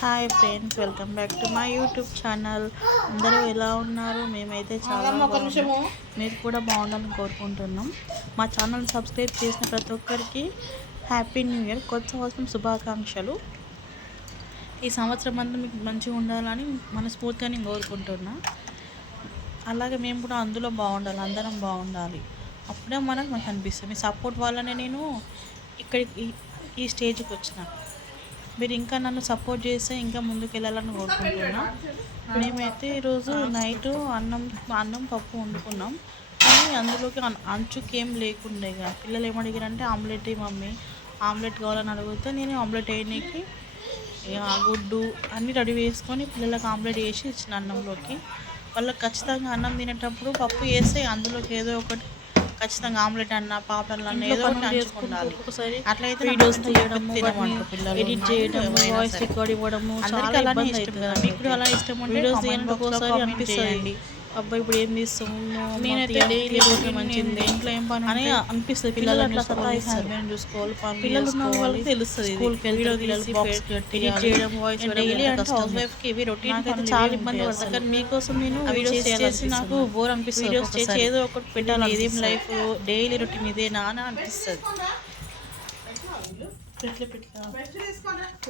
Hi friends, welcome back to my YouTube channel. అందరూ ఎలా ఉన్నారు? మేమైతే చాలా బాగున్నాం. మీరు కూడా బాగుండాలని కోరుకుంటున్నాం. మా ఛానల్ సబ్స్క్రైబ్ చేసిన ప్రతి ఒక్కరికి హ్యాపీ న్యూ ఇయర్, కొత్త సంవత్సరం శుభాకాంక్షలు. ఈ సంవత్సరం అంతా మీకు మంచిగా ఉండాలని మనస్ఫూర్తిగా నేను కోరుకుంటున్నా. అలాగే మేము కూడా అందులో బాగుండాలి, అందరం బాగుండాలి. అప్పుడే మనకు మంచి అనిపిస్తుంది. మీ సపోర్ట్ వల్లనే నేను ఇక్కడికి ఈ స్టేజ్కి వచ్చిన. మీరు ఇంకా నన్ను సపోర్ట్ చేస్తే ఇంకా ముందుకు వెళ్ళాలని కోరుకుంటున్నా. మేమైతే ఈరోజు నైట్ అన్నం పప్పు వండుకున్నాం. కానీ అందులోకి అంచుకేం లేకుండే. పిల్లలు ఏమడిగారంటే ఆమ్లెట్ మమ్మీ ఆమ్లెట్ కావాలని అడిగితే నేను ఆమ్లెట్ వేయడానికి గుడ్డు అన్నీ రెడీ వేసుకొని పిల్లలకు ఆమ్లెట్ వేసి ఇచ్చిన అన్నంలోకి. వాళ్ళకి ఖచ్చితంగా అన్నం తినేటప్పుడు పప్పు వేస్తే అందులోకి ఏదో ఒకటి ఖచ్చితంగా ఆమ్లెట్ అన్న పాపడలు అన్న ఏదో ఒకటి అంచుకుండాలి. అట్లయితే వీడియోస్ తీయడము, ఎడిట్ చేయడము, వాయిస్ రికార్డ్ ఇవ్వడము అందరికీ అలానే ఇష్టం కదా. మీకు కూడా అలా ఇష్టం ఉంటే వీడియోస్ తీయడానికి ఒకసారి అనిపిస్తుంది, అబ్బాయి ఇప్పుడు ఏం తీస్తాము, నేనైతే డైలీ రోజు మంచిది ఇంట్లో ఏం పని అని అనిపిస్తుంది. పిల్లలు అట్లా సతాయిస్తారు, చూసుకోవాలి, పిల్లలు ఉన్న వాళ్ళకి తెలుస్తుంది. స్కూల్కి ఎడిట్ చేయడం, వాయిస్ డైలీ అంటే హౌస్ వైఫ్కి ఇవి రొటీన్ చాలా ఇబ్బంది పడతారు. కానీ మీకోసం నేను వీడియోస్ చేసి నాకు బోర్ అనిపిస్తుంది. వీడియోస్ చేసి ఏదో ఒకటి పెట్టాలి, ఇదేం లైఫ్ డైలీ రొటీన్ ఇదేనా అని అనిపిస్తుంది.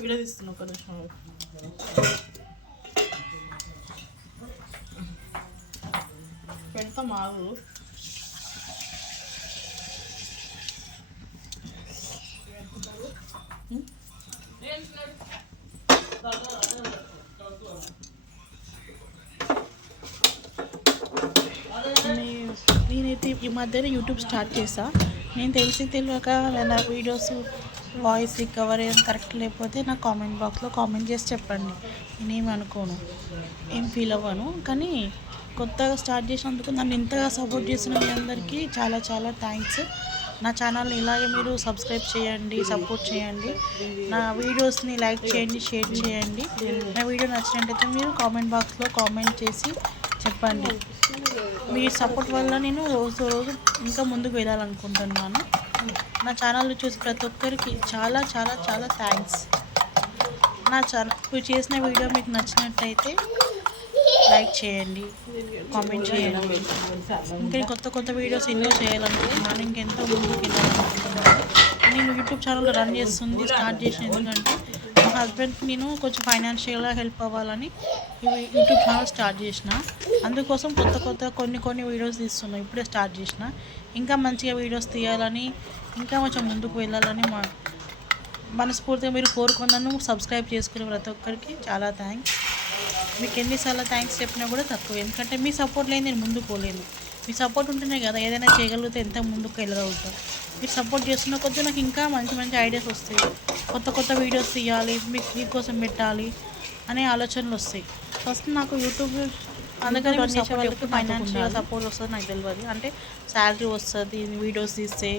వీడియో తీస్తున్నా ఒక నిమిషం. పెడతా మాగు. నేనైతే ఈ మధ్యన యూట్యూబ్ స్టార్ట్ చేసా. నేను తెలియక నా వీడియోస్ వాయిస్ రికవర్ ఏం కరెక్ట్ లేకపోతే నా కామెంట్ బాక్స్లో కామెంట్ చేసి చెప్పండి. నేనేమి అనుకోను, ఏం ఫీల్ అవ్వను. కానీ కొత్తగా స్టార్ట్ చేసినందుకు నన్ను ఇంతగా సపోర్ట్ చేసిన మీ అందరికీ చాలా చాలా థ్యాంక్స్. నా ఛానల్ని ఇలాగే మీరు సబ్స్క్రైబ్ చేయండి, సపోర్ట్ చేయండి. నా వీడియోస్ని లైక్ చేయండి, షేర్ చేయండి. నా వీడియో నచ్చినట్టయితే మీరు కామెంట్ బాక్స్లో కామెంట్ చేసి చెప్పండి. మీ సపోర్ట్ వల్ల నేను రోజు ఇంకా ముందుకు వెళ్ళాలనుకుంటున్నాను. నా ఛానల్ చూసి ప్రతి ఒక్కరికి చాలా చాలా చాలా థ్యాంక్స్. నా ఛానల్ చేసిన వీడియో మీకు నచ్చినట్టయితే లైక్ చేయండి, కామెంట్ చేయండి. ఇంకా కొత్త వీడియోస్ ఎన్నో చేయాలనుకుంటున్నాను, ఇంకెంతో ముందుకు వెళ్ళాలనుకుంటున్నాను. నేను యూట్యూబ్ ఛానల్ రన్ చేస్తుంది స్టార్ట్ చేసిన ఎందుకంటే మా హస్బెండ్కి నేను కొంచెం ఫైనాన్షియల్గా హెల్ప్ అవ్వాలని యూట్యూబ్ ఛానల్ స్టార్ట్ చేసిన. అందుకోసం కొత్త కొన్ని వీడియోస్ తీస్తున్నాను. ఇప్పుడే స్టార్ట్ చేసిన. ఇంకా మంచిగా వీడియోస్ తీయాలని, ఇంకా కొంచెం ముందుకు వెళ్ళాలని మనస్ఫూర్తిగా మీరు కోరుకున్నాను. సబ్స్క్రైబ్ చేసుకునే ప్రతి ఒక్కరికి చాలా థ్యాంక్స్. మీకు ఎన్నిసార్లు థ్యాంక్స్ చెప్పినా కూడా తక్కువ, ఎందుకంటే మీ సపోర్ట్ లేని నేను ముందుకు పోలేను. మీ సపోర్ట్ ఉంటేనే కదా ఏదైనా చేయగలిగితే ఎంత ముందుకు వెళ్ళగలుగుతాం. మీరు సపోర్ట్ చేస్తున్న కొద్దీ నాకు ఇంకా మంచి ఐడియాస్ వస్తాయి. కొత్త వీడియోస్ తీయాలి, మీకోసం పెట్టాలి అనే ఆలోచనలు వస్తాయి. ఫస్ట్ నాకు యూట్యూబ్ అందుకని రన్ చేసే వాళ్ళకి ఫైనాన్షియల్ సపోర్ట్ వస్తుంది నాకు తెలియదు. అంటే శాలరీ వస్తుంది, వీడియోస్ తీస్తే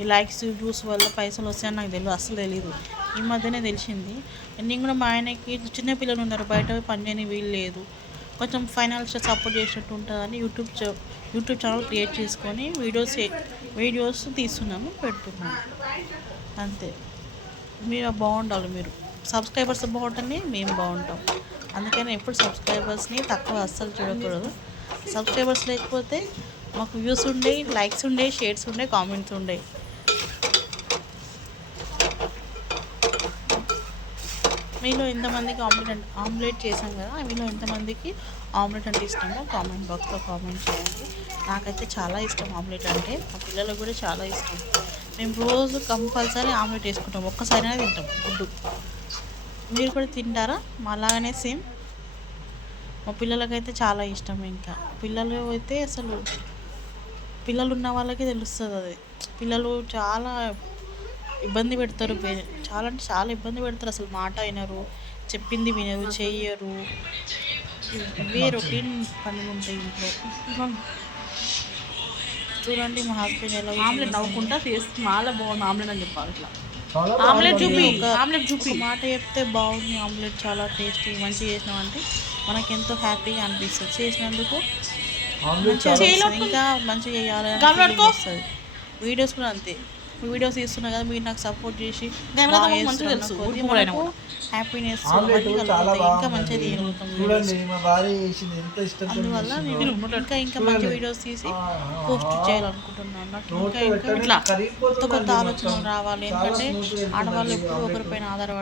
ఈ లైక్స్ వ్యూస్ వల్ల పైసలు వస్తాయని నాకు తెలియదు, అసలు తెలీదు. ఈ మధ్యనే తెలిసింది. నేను కూడా మా ఆయనకి చిన్న పిల్లలు ఉన్నారు, బయట పని చేయని వీలు లేదు, కొంచెం ఫైనాన్షియల్ సపోర్ట్ చేసినట్టు ఉంటుందని యూట్యూబ్ ఛానల్ క్రియేట్ చేసుకొని వీడియోస్ తీస్తున్నాను, పెడుతున్నాను. అంతే. మీరు బాగుండాలి, మీరు సబ్స్క్రైబర్స్ బాగుంటేనే మేము బాగుంటాం. అందుకని ఎప్పుడు సబ్స్క్రైబర్స్ని తక్కువ అస్సలు చూడకూడదు. సబ్స్క్రైబర్స్ లేకపోతే మాకు వ్యూస్ ఉండే, లైక్స్ ఉండే, షేర్స్ ఉండే, కామెంట్స్ ఉండే. మీలో ఎంతమందికి ఆమ్లెట్ చేశాం కదా, మీలో ఎంతమందికి ఆమ్లెట్ అంటే ఇష్టమో కామెంట్ బాక్స్లో కామెంట్ చేయండి. నాకైతే చాలా ఇష్టం ఆమ్లెట్ అంటే, మా పిల్లలకు కూడా చాలా ఇష్టం. మేము రోజు కంపల్సరీ ఆమ్లెట్ వేసుకుంటాం, ఒక్కసారైనా తింటాం గుడ్డు. మీరు కూడా తింటారా? అలాగనే సేమ్ మా పిల్లలకైతే చాలా ఇష్టం. ఇంకా పిల్లలు అయితే అసలు పిల్లలు ఉన్న వాళ్ళకి తెలుస్తుంది అది. పిల్లలు చాలా ఇబ్బంది పెడతారు, చాలా అంటే చాలా ఇబ్బంది పెడతారు. అసలు మాట వినరు, చెప్పింది వినరు, చెయ్యరు. ఇవే రొటీన్ పనులు ఉంటాయి ఇంట్లో. చూడండి మా హస్బెండ్ ఎలా ఆమ్లెట్ నవ్వుకుంటా చేస్తే చాలా బాగుంది ఆమ్లెట్ అని చెప్పాలి. ఇట్లా ఆమ్లెట్ చూపి మాట చెప్తే బాగుంది, ఆమ్లెట్ చాలా టేస్టీ మంచిగా చేసినామంటే మనకి ఎంతో హ్యాపీగా అనిపిస్తుంది. చేసినందుకు ఇంకా మంచిగా చేయాలని వస్తుంది. వీడియోస్ కూడా అంతే, వీడియోస్ తీస్తున్నా కదా, మీరు నాకు సపోర్ట్ చేసి హ్యాపీనెస్ ఇంకా మంచిగా తీయగలుగుతాం. అందువల్ల నేను ఇంకా మంచి వీడియోస్ తీసి పోస్ట్ చేయాలనుకుంటున్నాను. నాకు ఇంకా ఇట్లా కొత్త కొత్త ఆలోచనలు రావాలి. ఎందుకంటే ఆడవాళ్ళు ఎప్పుడు ఒకరిపైన ఆధారపడి